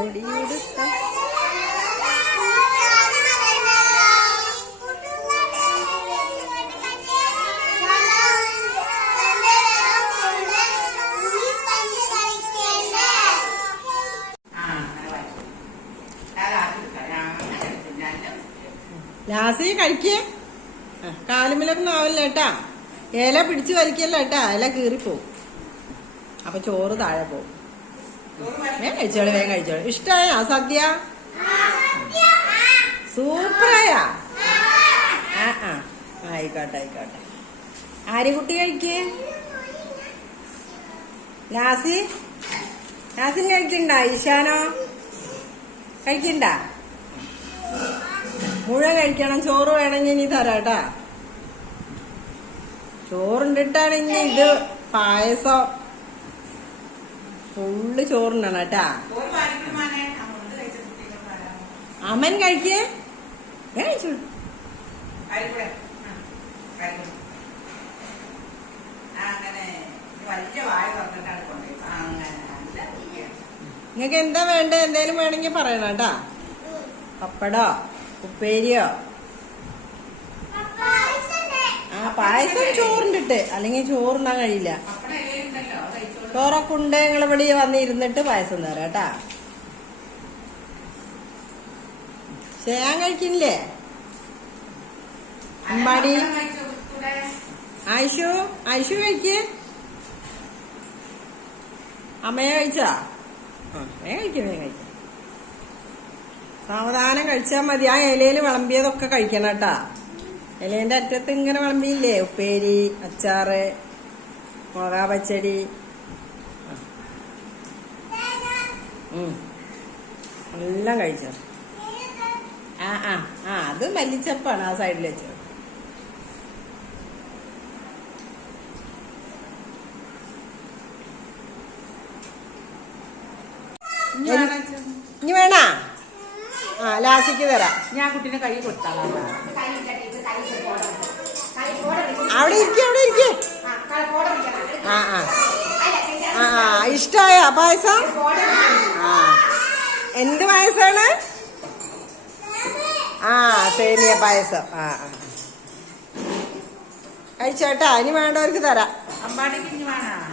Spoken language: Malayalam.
കൊടുത്ത് ലാസി കഴിക്കേ. കാലുമിലൊന്നും ആവില്ല കേട്ടാ ഇല പിടിച്ചു വലിക്കല്ല കേട്ടാ ഇല കീറിപ്പോ അപ്പൊ ചോറ് താഴെ പോകും വേഗം കഴിച്ചോളൂ വേഗം കഴിച്ചോളൂ. ഇഷ്ടായ സദ്യ സൂപ്പറായാ? ആ ആ. ആയിക്കോട്ടെ ആയിക്കോട്ടെ. ആര് കുട്ടി കഴിക്കേ? ലാസി ലാസിൻ കഴിക്കണ്ട? ഈശാനോ? കഴിക്കണ്ട? മുഴുവൻ കഴിക്കണം ചോറ് വേണമെങ്കിൽ ഇനി തരാട്ടാ ചോറുണ്ടിട്ടാണ് ഇനി ഇത് പായസം ഫുള്ള് ചോറുണ്ടാണ് കേട്ടാ അമ്മൻ കഴിക്കേ ഞാൻ കഴിച്ചോളൂ അങ്ങനെ വലിയ വായ ചോറിനാണ് കേട്ടാ. അങ്ങനെ കഴിക്കേ? കഴിച്ചു. നിങ്ങൾക്ക് എന്താ വേണ്ടേ? എന്തേലും വേണമെങ്കിൽ പറയണം കേട്ടാ. പപ്പടോ? ഉപ്പേരിയോ? ആ പായസം ചോറുണ്ടിട്ട് അല്ലെങ്കിൽ ചോറുണ്ടാൻ കഴിയില്ല. ചോറൊക്കെ ഉണ്ട് നിങ്ങൾ ഇവിടെ വന്നിരുന്നിട്ട് പായസം തരാം കേട്ടാ. ചെയ്യാൻ കഴിക്കില്ലേ അമ്പാടി കഴിച്ചോ, ആയിഷു ആയിഷു കഴിക്ക്. അമ്മയെ കഴിച്ചാ? വേഗം കഴിക്കും വേഗം കഴിക്കും. സാവധാനം കഴിച്ചാൽ മതി. ആ ഇലയിൽ വിളമ്പിയതൊക്കെ കഴിക്കണം കേട്ടാ. ഇലേന്റെ അറ്റത്ത് ഇങ്ങനെ വിളമ്പിയില്ലേ? ഉപ്പേരി അച്ചാറ് മുളകാ പച്ചടി ആ. ഉം. എല്ലാം കഴിച്ചോ? ആ ആ ആ അത് മല്ലിച്ചപ്പാണ് ആ സൈഡിൽ വെച്ചത്. ഇനി വേണ ആ ലാസിക്ക് തരാം. ഞാൻ കുട്ടീനെ കൈ കൊടുത്താളാ അവിടെ ഇരിക്കും അവിടെ ഇരിക്കും. ആ ആ. ആ ഇഷ്ടായ പായസം? എന്ത് പായസാണ്? ആ സേമിയ പായസം. ആ ആ. കഴിച്ചോട്ടാ ഇനി വേണ്ടവർക്ക് തരാം. അമ്പാടിക്ക് ഇനി വേണോ?